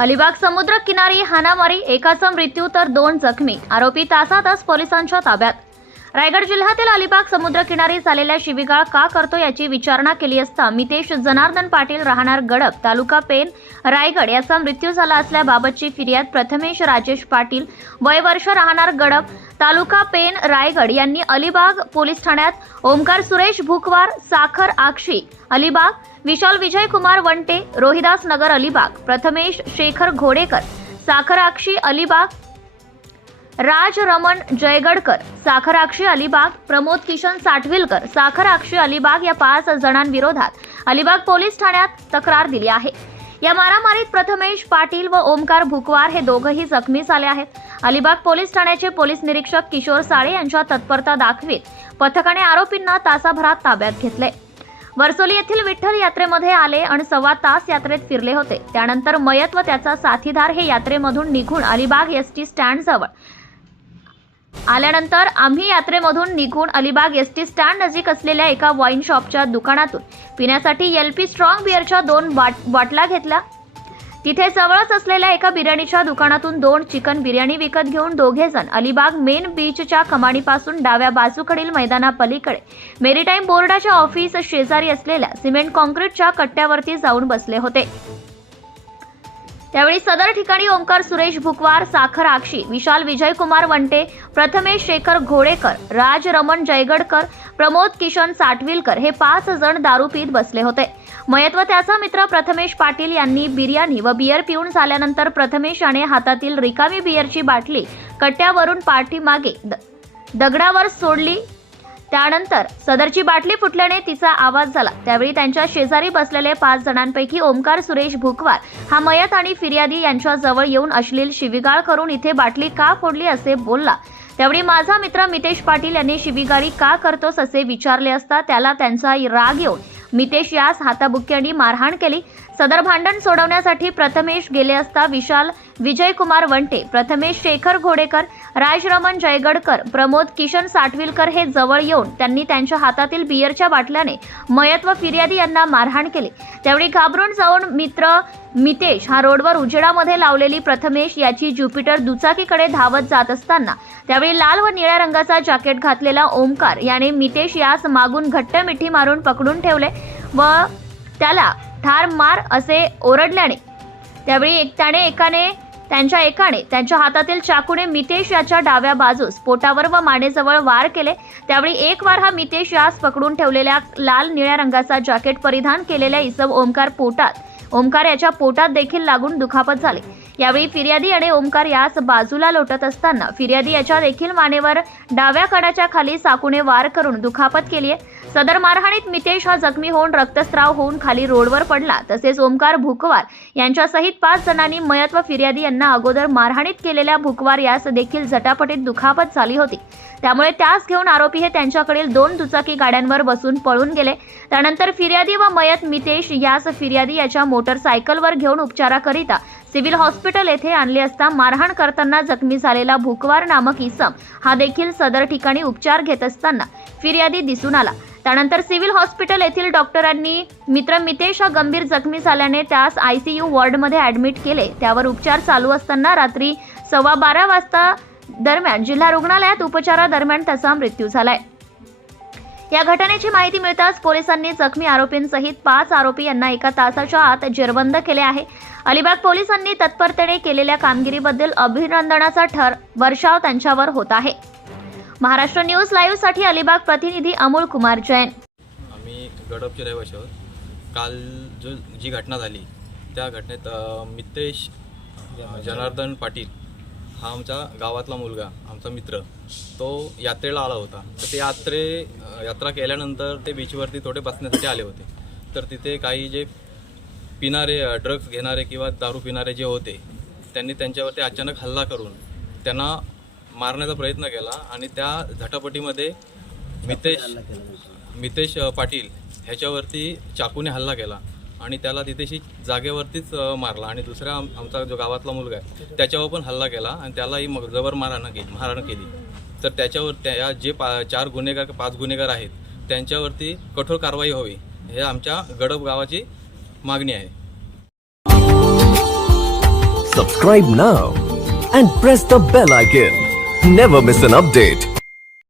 अलिबाग समुद्र किनारी हाणामारी एकाचा मृत्यू तर दोन जखमी. आरोपी तासातच पोलिसांच्या ताब्यात. रायगड जिल्ह्यातील अलिबाग समुद्र किनारी झालेल्या शिबिगाळ का करतो याची विचारणा केली असता मितेश जनार्दन पाटील राहणार गडप तालुका पेन रायगड याचा मृत्यू झाला असल्याबाबतची फिर्याद प्रथमेश राजेश पाटील वय वर्ष राहणार गडप तालुका पेन रायगड यांनी अलिबाग पोलीस ठाण्यात ओमकार सुरेश भुकवार साखर आक्षी अलिबाग विशाल विजय कुमार वंटे रोहिदास नगर अलिबाग प्रथमेश शेखर घोडेकर साखराक्षी अलिबाग राज रमण जयगडकर साखराक्षी अलिबाग प्रमोद किशन साठविलकर साखराक्षी अलिबाग या पाच जणांविरोधात अलिबाग पोलीस ठाण्यात तक्रार दिली आहे. या मारामारीत प्रथमेश पाटील व ओमकार भुकवार हे दोघंही जखमी झाले आहेत. अलिबाग पोलीस ठाण्याचे पोलीस निरीक्षक किशोर साळे यांच्या तत्परता दाखवीत पथकाने आरोपींना तासाभरात ताब्यात घेतले वर्सोली येथील विठ्ठल यात्रेमध्ये आले आणि सव्वा तास यात्रेत फिरले होते. त्यानंतर मयत व त्याचा साथीदार हे यात्रेमधून निघून अलिबाग एस टी स्टँड जवळ आल्यानंतर आम्ही यात्रेमधून निघून अलिबाग एस टी स्टँड नजीक असलेल्या एका वाईन शॉपच्या दुकानातून पिण्यासाठी एल पी स्ट्रॉंग बिअरच्या दोन बाट- बाटला घेतल्या तिथे जवळच असलेल्या एका बिर्याणीच्या दुकानातून दोन चिकन बिर्याणी विकत घेऊन दोघे जण अलिबाग मेन बीचच्या कमानीपासून डाव्या बाजूकडील मैदानापलीकडे मेरीटाईम बोर्डाच्या ऑफिस शेजारी असलेल्या सिमेंट कॉन्क्रीटच्या कट्ट्यावरती जाऊन बसले होते. त्यावेळी सदर ठिकाणी ओंकार सुरेश भुकवार साखर आक्षी विशाल विजयकुमार वंटे प्रथमेश शेखर घोडेकर राज रमण जयगडकर प्रमोद किशन साठविलकर हे पाच जण दारू पीत बसले होते. मयत व त्याचा मित्र प्रथमेश पाटील यांनी बिर्याणी व बियर पिऊन झाल्यानंतर प्रथमेश याने हातातील रिकामी बियरची बाटली कट्ट्यावरून पाठीमागे द- दगडावर सोडली. त्यानंतर सदरची बाटली फुटल्याने तिचा आवाज झाला. त्यावेळी त्यांच्या शेजारी बसलेले पाच जणांपैकी ओमकार सुरेश भुकवार हा मयत आणि फिर्यादी यांच्या जवळ येऊन अश्लील शिविगाळ करून इथे बाटली का फोडली असे बोलला. त्यावेळी माझा मित्र मितेश पाटील यांनी शिविगाळी का करतोस असे विचारले असता त्याला त्यांचा राग येऊन मितेश यास हाताबुक्क्यांनी मारहाण केली. सदर भांडण सोडवण्यासाठी प्रथमेश गेले असता विशाल विजयकुमार वंटे प्रथमेश शेखर घोडेकर राजरमण जयगडकर प्रमोद किशन साठविलकर हे जवळ येऊन त्यांनी त्यांच्या हातातील बियरच्या बाटल्याने मयत व फिर्यादी यांना मारहाण केली. त्यावेळी घाबरून जाऊन मित्र मितेश हा रोडवर उजेडामध्ये लावलेली प्रथमेश याची ज्युपिटर दुचाकीकडे धावत जात असताना त्यावेळी लाल व निळ्या रंगाचा जॅकेट घातलेला ओमकार याने मितेश यास मागून घट्ट मिठी मारून पकडून ठेवले व त्याला ठार मार असे ओरडल्याने त्यावेळी एक त्याने एकाने त्यांच्या एकाने त्यांच्या हातातील चाकूने मितेश याच्या डाव्या बाजूस पोटावर व मानेजवळ वार केले. त्यावेळी एक वार हा मितेश यास पकडून ठेवलेल्या लाल निळ्या रंगाचा जॅकेट परिधान केलेल्या इसम ओमकार पोटात. ओमकार याच्या पोटात देखील लागून दुखापत झाली. यावेळी फिर्यादी आणि ओमकार यास बाजूला लोटत असताना फिर्यादी याच्या देखील मानेवर डाव्या कडाच्या खाली साकूने वार करून दुखापत केली आहे. सदर मारहाणीत मितेश हा जखमी होऊन रक्तस्राव होऊन खाली रोडवर पडला. तसेच ओमकार भुकवार यांच्यासहित पाच जणांनी मयत व फिर्यादी यांना अगोदर मारहाणीत केलेल्या भुकवार यास देखील झटापटीत दुखापत झाली होती. त्यामुळे त्यास घेऊन आरोपी हे त्यांच्याकडील दोन दुचाकी गाड्यांवर बसून पळून गेले. त्यानंतर फिर्यादी व मयत मितेश यास फिर्यादी याच्या मोटरसायकलवर घेऊन उपचाराकरिता सिव्हिल हॉस्पिटल येथे आणले असता मारहाण करताना जखमी झालेला भुकवार नामक इसम हा देखील सदर ठिकाणी उपचार घेत असताना फिर्यादी दिसून आला. त्यानंतर सिव्हिल हॉस्पिटल येथील डॉक्टरांनी मित्र मितेश हा गंभीर जखमी झाल्याने त्यास आयसीयू वॉर्डमध्ये ॲडमिट केले. त्यावर उपचार चालू असताना रात्री सव्वा बारा वाजता दरम्यान जिल्हा रुग्णालयात उपचारादरम्यान त्याचा मृत्यू झालाय. या घटनेची माहिती मिळताच पोलिसांनी जखमी आरोपींसहित पाच आरोपी यांना एका तासाच्या आत जेरबंद केले आहे. अलिबाग पोलिसांनी तत्परतेने केलेल्या कामगिरीबद्दल अभिनंदनाचा ठर वर्षाव त्यांच्यावर होत आहे. महाराष्ट्र न्यूज लाईव्हसाठी अलिबाग प्रतिनिधी अमोल कुमार जैन. आम्ही गडपचे रहिवाशी आहोत. काल जो जी घटना झाली त्या घटनेत मितेश जनार्दन पाटील हा आमच्या गावातला मुलगा आमचा मित्र. तो यात्रेला आला होता. तर ते यात्रे यात्रा केल्यानंतर ते बीचवरती थोडे बसण्यासाठी आले होते. तर तिथे काही जे पिणारे ड्रग्स घेणारे किंवा दारू पिणारे जे होते त्यांनी त्यांच्यावरती अचानक हल्ला करून त्यांना मारण्याचा प्रयत्न केला आणि त्या झटापटीमध्ये मितेश मितेश पाटील ह्याच्यावरती चाकूने हल्ला केला. आणि त्याला तिथेशी जागेवरतीच मारला. आणि दुसऱ्या आमचा जो गावातला मुलगा आहे त्याच्यावर पण हल्ला केला आणि त्यालाही मग जबर मारहाण केली मारहाण केली. तर त्याच्यावर त्या या जे पा चार गुन्हेगार पाच गुन्हेगार आहेत त्यांच्यावरती कठोर कारवाई व्हावी हे आमच्या गडप गावाची मागणी आहे. Subscribe now and press the bell icon never miss an update